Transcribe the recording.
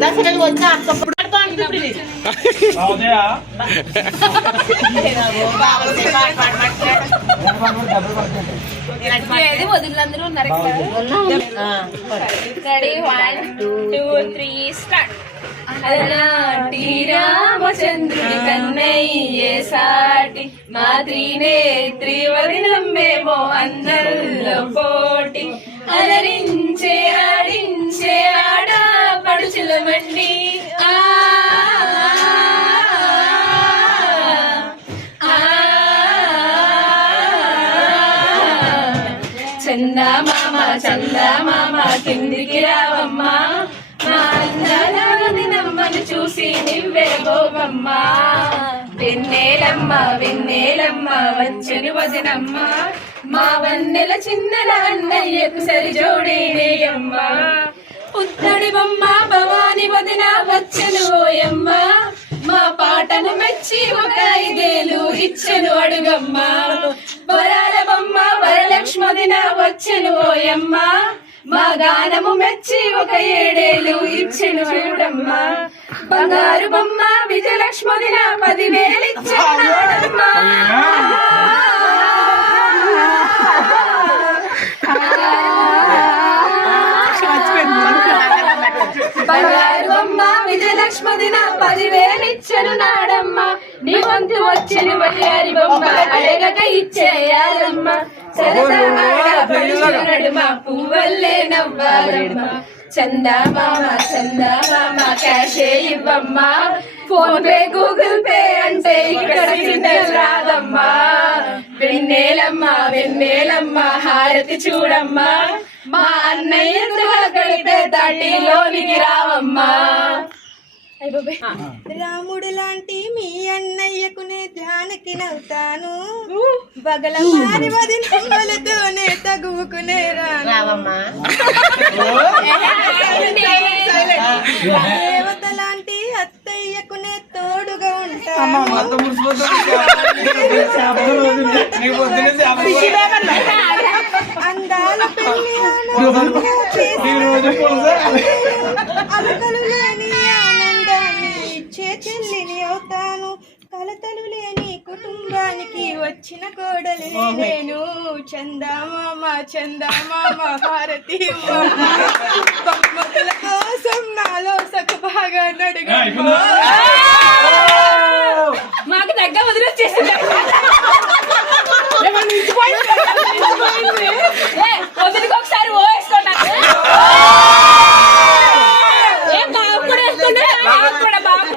దసరాలు వచ్చా వదిలందరూ ఉన్నారు. Ready 1 2 3 start. అలనాటి రామచంద్రుడి కన్నయ్యే సాటి మా త్రినేత్రి వదినమ్మేమో అందరిలో పోటీ అలరించే ఆడించే ఆడ పడుచుల మండి చందా మామ కిందికి రావమ్మా మా అందాల వదినమ్మను చూసి నివ్వే గోపమ్మ వెన్నెలమ్మ వచ్చని వదినమ్మ మా వన్నెల చిన్నల అన్నయ్యకు సరి జోడేనేయమ్మ పుత్తడి బొమ్మ భవాని వదిన వచ్చను ఓయమ్మ మా పాటను మెచ్చి ఒక 5 ఏళ్ళు ఇచ్చెను అడుగమ్మ వరాల బొమ్మ వరలక్ష్మదిన వచ్చెను ఓయమ్మ మా గానము మెచ్చి ఒక 7 ఏళ్ళు ఇచ్చెను చూడమ్మ బంగారు బొమ్మ విజయలక్ష్మదిన 10,000 ఇచ్చెను బంగారు బొమ్మ విజయలక్ష్మదిన 10,000 ఇచ్చెను నాడమ్మ నీ వంతు వచ్చెను వయ్యారి బొమ్మ అడగక ఇచ్చేయాలమ్మ సరదా పువ్వల్లే నవ్వాలమ్మ చందా మామ క్యాషే ఇవ్వమ్మా ఫోన్ పే గూగుల్ పే అంటే ఇక్కడ రాదమ్మా వెన్నెలమ్మ హారతి చూడమ్మా మా అన్నయ్య కడితే దాటిలోనికి రావమ్మా. రాముడు లాంటి మీ అన్నయ్యకు నే ధ్యానకి నవ్వుతాను బగలమారి వదినమ్మలతోనే తగువుకునే రావమ్మా దేవత లాంటి అత్తయ్యకు నే తోడుగా ఉంటాను అందాల పెళ్లి అలకలు లేని ఆనందాన్ని ఇచ్చే చెల్లిని అవుతాను కలతలు లేని కుటుంబానికి వచ్చిన కోడలి నేను చందామామ భారతి బహుమతుల కోసం నాలో సగభాగా నడుగు మాకు దగ్గర వదిలేసేసింది వదిలికి ఒకసారి ఓవేసుకోండి బాబు కూడా బాబు